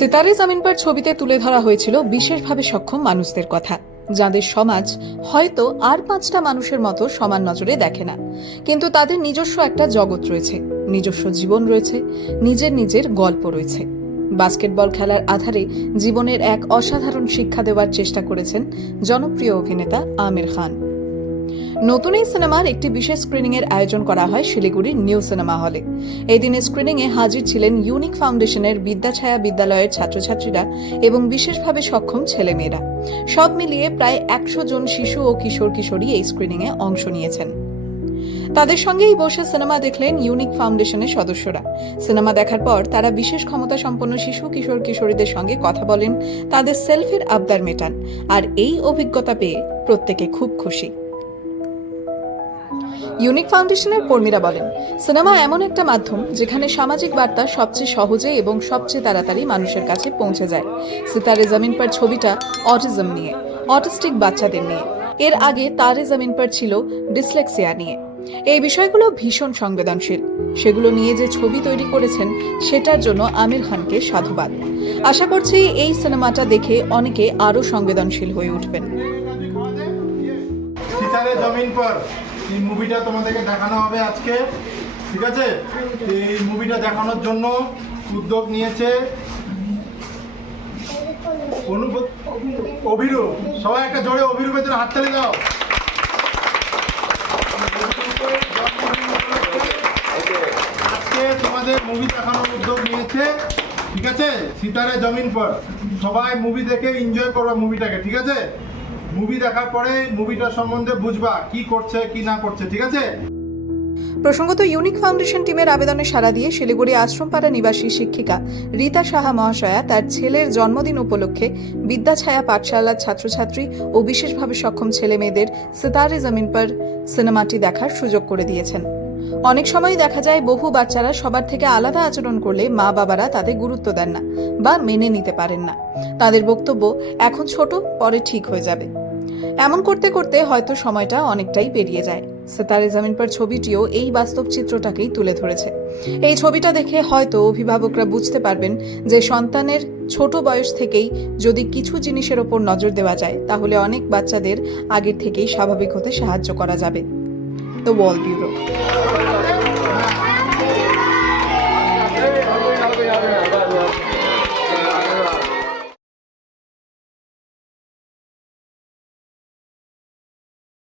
সিতারে জামিন পার ছবিতে তুলে ধরা হয়েছিল বিশেষভাবে সক্ষম মানুষদের কথা, যাদের সমাজ হয়তো আর পাঁচটা মানুষের মতো সমান নজরে দেখে না। কিন্তু তাদের নিজস্ব একটা জগৎ রয়েছে, নিজস্ব জীবন রয়েছে, নিজের নিজের গল্প রয়েছে। বাস্কেটবল খেলার আধারে জীবনের এক অসাধারণ শিক্ষা দেওয়ার চেষ্টা করেছেন জনপ্রিয় অভিনেতা আমির খান। নতুন এই সিনেমার একটি বিশেষ স্ক্রিনিং এর আয়োজন করা হয় শিলিগুড়ির নিউ সিনেমা হলে। এই দিনের স্ক্রিনিং এ হাজির ছিলেন ইউনিক ফাউন্ডেশনের বিদ্যাছায়া বিদ্যালয়ের ছাত্রছাত্রীরা এবং বিশেষভাবে সক্ষম ছেলেমেয়েরা। সব মিলিয়ে প্রায় একশো জন শিশু ও কিশোর কিশোরী এই স্ক্রিনিং এ অংশ নিয়েছেন। তাদের সঙ্গেই বসে সিনেমা দেখলেন ইউনিক ফাউন্ডেশনের সদস্যরা। সিনেমা দেখার পর তারা বিশেষ ক্ষমতা সম্পন্ন শিশু, কিশোর, কিশোরীদের সঙ্গে কথা বলেন, তাদের সেলফির আবদার মেটান, আর এই অভিজ্ঞতা পেয়ে প্রত্যেকে খুব খুশি। ইউনিক ফাউন্ডেশনের কর্মীরা বলেন, সিনেমা এমন একটা মাধ্যম যেখানে সামাজিক বার্তা সবচেয়ে সহজে এবং সবচেয়ে তাড়াতাড়ি মানুষের কাছে পৌঁছে যায়। সিতারে জমিন পার ছবিটা অটিজম নিয়ে, অটিস্টিক বাচ্চাদের নিয়ে। এর আগে তারে জমিন পার ছিল ডিসলেক্সিয়া নিয়ে। এই বিষয়গুলো ভীষণ সংবেদনশীল। সেগুলো নিয়ে যে ছবি তৈরি করেছেন, সেটার জন্য আমির খানকে সাধুবাদ। আশা করছি এই সিনেমাটা দেখে অনেকে আরও সংবেদনশীল হয়ে উঠবেন। এই মুভিটা তোমাদেরকে দেখানো হবে আজকে, ঠিক আছে? এই মুভিটা দেখানোর জন্য উদ্যোগ নিয়েছে অভিরূপ। সবাই একটা জোরে অভিরূপের জন্য হাততালি দাও। আজকে তোমাদের মুভি দেখানোর উদ্যোগ নিয়েছে, ঠিক আছে? সিতারে জমিন পর। সবাই মুভি দেখে এনজয় করবা মুভিটাকে ঠিক আছে? মুভি দেখার পরে মুভিটা সম্বন্ধে বুঝবা কি করছে, কি না করছে, ঠিক আছে? প্রসঙ্গত ইউনিক ফাউন্ডেশন টিমের আবেদনে সাড়া দিয়ে শিলিগুড়ি আশ্রমপাড়া নিবাসী শিক্ষিকা রীতা সাহা মহাশয়া তার ছেলের জন্মদিন উপলক্ষে বিদ্যাছায়া পাঠশালার ছাত্রছাত্রী ও বিশেষভাবে সক্ষম ছেলে মেয়েদের সিতারে জমিন পর সিনেমাটি দেখার সুযোগ করে দিয়েছেন। অনেক সময় দেখা যায় বহু বাচ্চারা সবার থেকে আলাদা আচরণ করলে মা বাবারা তাদের গুরুত্ব দেন না বা মেনে নিতে পারেন না। তাদের বক্তব্য এখন ছোট, পরে ঠিক হয়ে যাবে। এমন করতে করতে হয়তো সময়টা অনেকটাই পেরিয়ে যায়। সিতারে জামিন পর ছবিটিও এই বাস্তব চিত্রটাকেই তুলে ধরেছে। এই ছবিটা দেখে হয়তো অভিভাবকরা বুঝতে পারবেন যে সন্তানের ছোট বয়স থেকেই যদি কিছু জিনিসের ওপর নজর দেওয়া যায়, তাহলে অনেক বাচ্চাদের আগের থেকেই স্বাভাবিক হতে সাহায্য করা যাবে। The Wall Bureau.